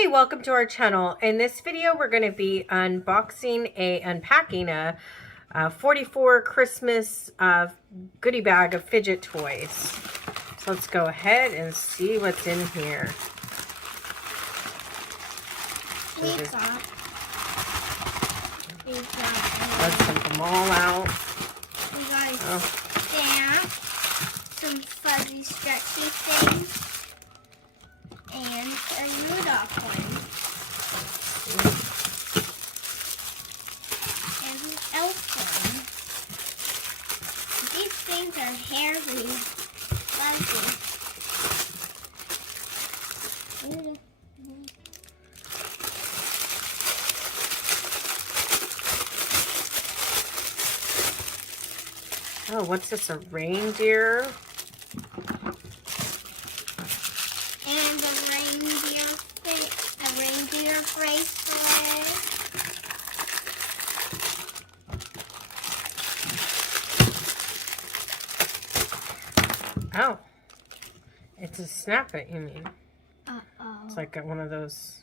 Hey, welcome to our channel. In this video, we're going to be unpacking a 44 Christmas goodie bag of fidget toys. So let's go ahead and see what's in here. Let's take them all out. We got a stamp, some fuzzy stretchy things, and a Rudolph one. And an elf one. These things are hairy, fuzzy. Oh, what's this, a reindeer? And a reindeer bracelet. Oh, it's a snap it, you mean? Uh-oh. It's like one of those.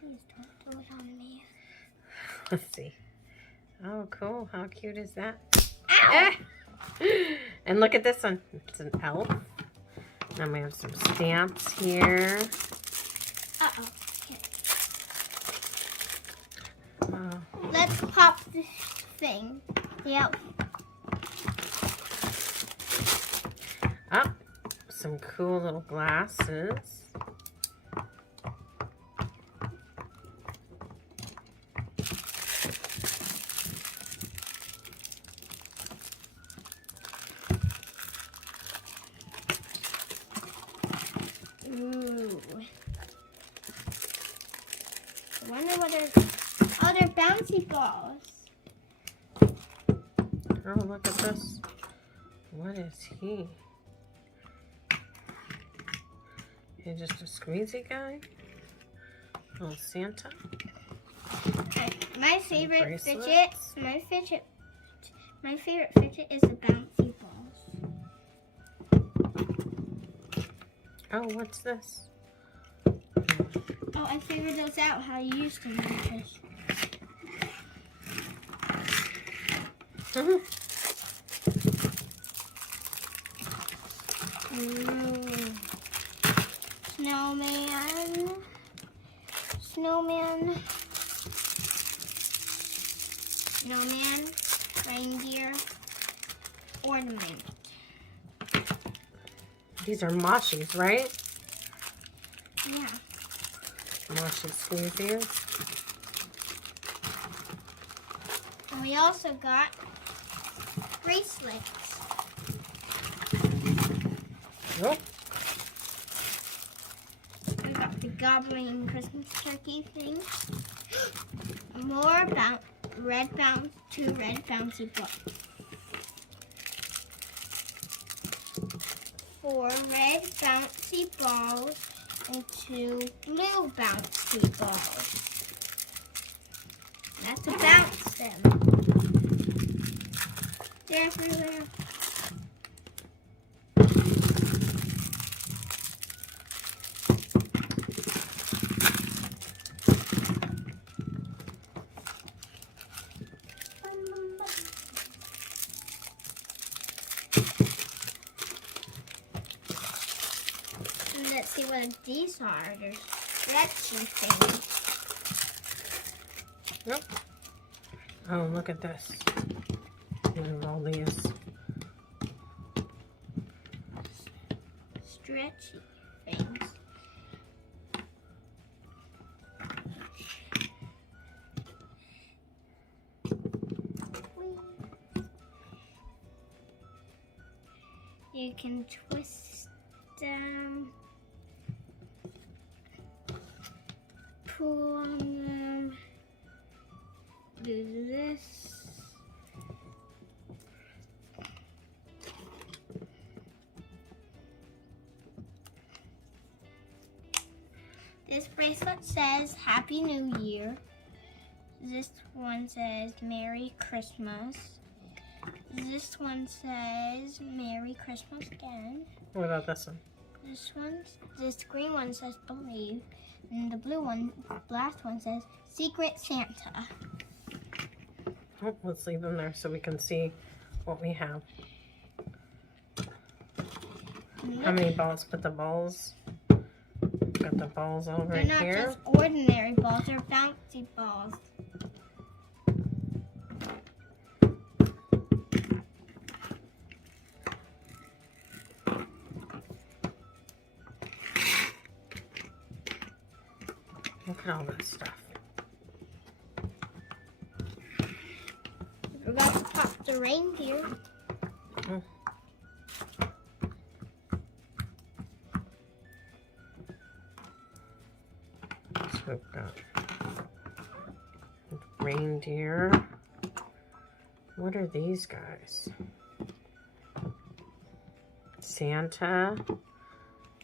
Please don't do it on me. Let's see. Oh, cool. How cute is that? Ow! And look at this one. It's an elf. Then we have some stamps here. Uh-oh. Okay. Oh. Let's pop this thing. The elf. Oh, some cool little glasses. Ooh. I wonder what are... Oh, they're bouncy balls. Oh, look at this. What is he? He just a squeezy guy? Little Santa? My favorite bracelets. fidget. My favorite fidget is the bouncy balls. Oh, what's this? Oh, I figured those out. How you used them. Ooh. Snowman, reindeer, ornament. These are Mochis, right? Yeah. Mochi squeezies. And we also got bracelets. Oh, We got the gobbling Christmas turkey thing. More two red bouncy balls. 4 red bouncy balls and 2 blue bouncy balls. That's to bounce them. They're everywhere. Let's see what these are. They're stretchy things. yep. Oh, look at this. Look at all these. Stretchy things. You can twist them, pull on them, do this. This bracelet says Happy New Year. This one says Merry Christmas. This one says Merry Christmas again. What about this one? This green one says believe, and the blue one, last one says Secret Santa. Oh, let's leave them there so we can see what we have. How many balls? Put the balls. Got the balls all right They're not here. just ordinary balls, they're bouncy balls. Look at all this stuff. We're about to pop the reindeer. Oh. So we've got reindeer. What are these guys? Santa.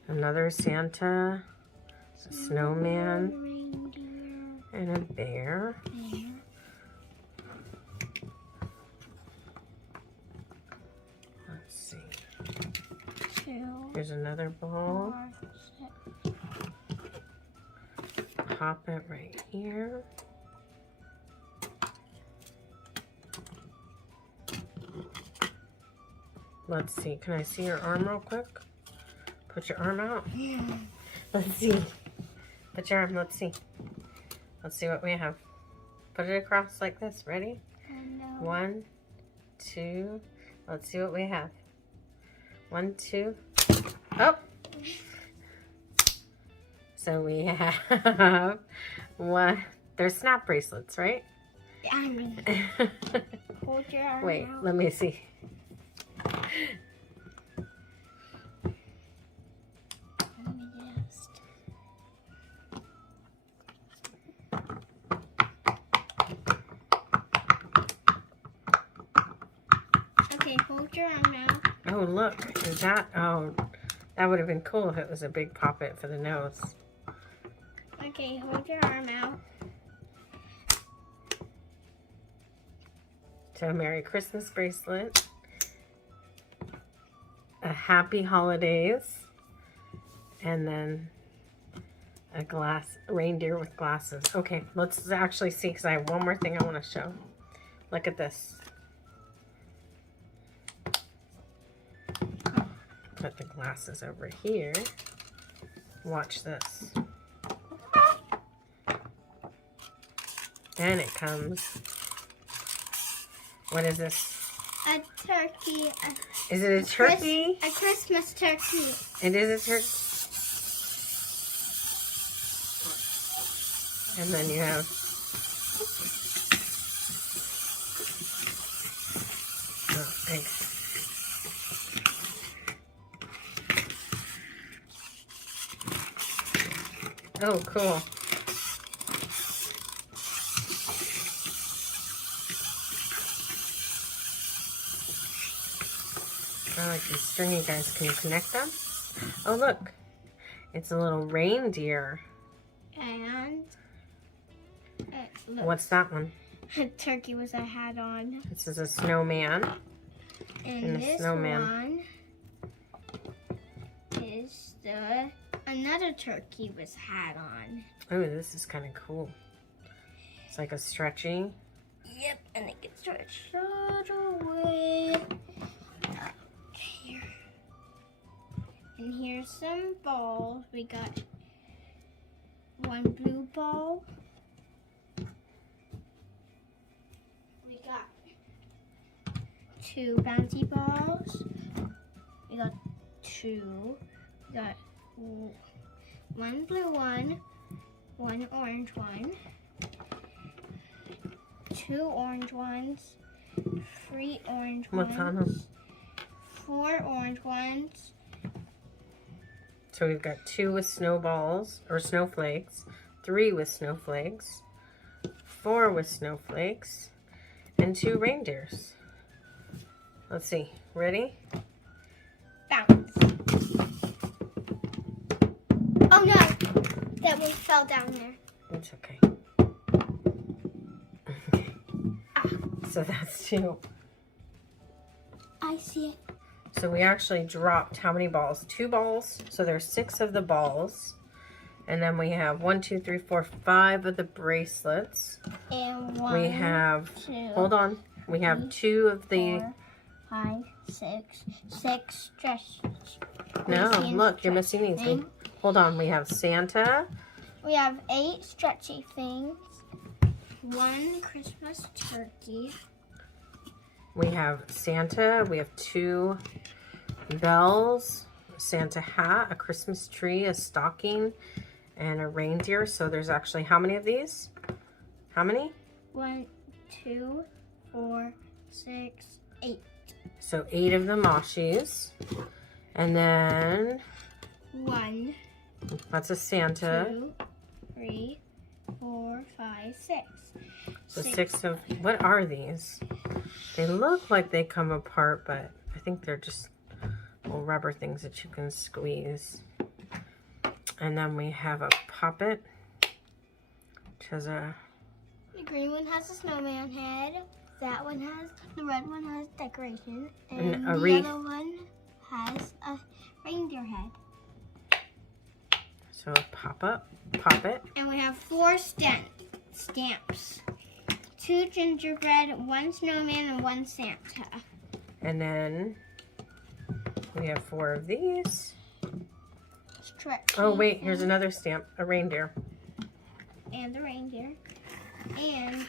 Another Santa. A snowman. Reindeer. And a bear. Let's see. 2, Here's another ball. 4, 6. Pop it right here. Let's see. Can I see your arm real quick? Put your arm out. Let's see. Put your arm. Let's see. Let's see what we have. Put it across like this. Ready? No. 1, 2. Let's see what we have. 1, 2. Oh! So we have one. They're snap bracelets, right? Yeah, I'm gonna hold your arm Wait, out. let me see. Let me just. Okay, hold your arm out. Oh, look. Is that? Oh, that would have been cool if it was a big poppet for the nose. Okay, hold your arm out. So, a Merry Christmas bracelet. A Happy Holidays. And then a reindeer with glasses. Okay, let's actually see because I have one more thing I want to show. Look at this. Put the glasses over here. Watch this. And it comes. What is this? A turkey. Is it a turkey? A Christmas turkey. It is a turkey. And then you have. Oh, thanks. Oh, cool. I like these stringy guys. Can you connect them? Oh, look. It's a little reindeer. And look, What's that one? a turkey with a hat on. This is a snowman. And a this snowman. one is another turkey with hat on. Oh, this is kind of cool. It's like a stretchy. Yep, and it gets stretched all the way up here. And here's some balls. We got one blue ball. We got 2 bouncy balls. We got 2. We got 1 blue one, 1 orange one, 2 orange ones, 3 orange What's on them? ones, 4 orange ones, So we've got 2 with snowballs or snowflakes, 3 with snowflakes, 4 with snowflakes, and 2 reindeers. Let's see. Ready? bounce. Oh no! That one fell down there. It's okay. Okay. So that's 2. I see it. So we actually dropped how many balls? 2 balls. So there's 6 of the balls. And then we have 1, 2, 3, 4, 5 of the bracelets. And we have, 2, hold on. We have 2 of the... 4, 5, 6 stretch. No, look, you're missing these. Hold on. We have Santa. We have 8 stretchy things. 1 Christmas turkey. We have Santa. We have 2 bells, a Santa hat, a Christmas tree, a stocking, and a reindeer. So there's actually how many of these? How many? 1, 2, 4, 6, 8. So 8 of the Mochis. And then 1, that's a Santa. 2, 3, 4, 5, 6. So 6 of, what are these? They look like they come apart, but I think they're just little rubber things that you can squeeze. And then we have a puppet, which has a... The green one has a snowman head. That one has, the red one has decoration. And a the wreath. yellow one has a reindeer head. So a puppet. And we have 4 stamps. 2 gingerbread, 1 snowman, and 1 Santa. And then we have 4 of these. Stretchy. Oh wait, here's another stamp, a reindeer. And the reindeer. And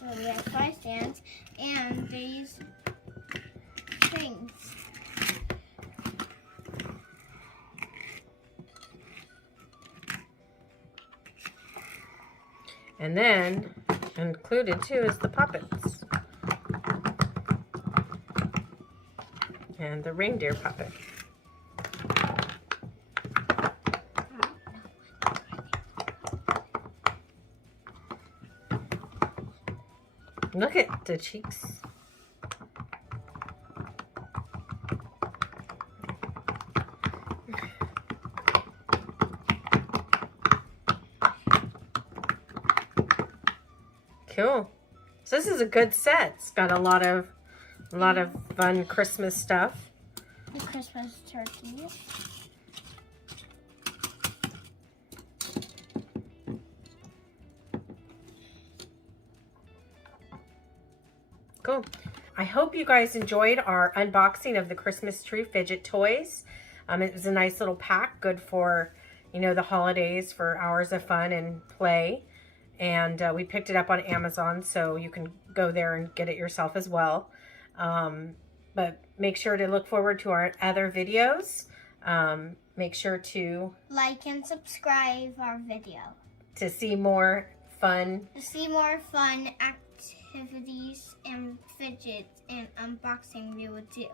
so we have 5 stands and these things. And then included too is the puppets. And the reindeer puppet. Look at the cheeks. Cool. So this is a good set. It's got a lot of fun Christmas stuff. The Christmas turkey. Cool. I hope you guys enjoyed our unboxing of the Christmas tree fidget toys. It was a nice little pack, good for, you know, the holidays, for hours of fun and play. And we picked it up on Amazon, so you can go there and get it yourself as well. But make sure to look forward to our other videos. Make sure to like and subscribe our video. To see more fun Activities and fidgets and unboxing we will do.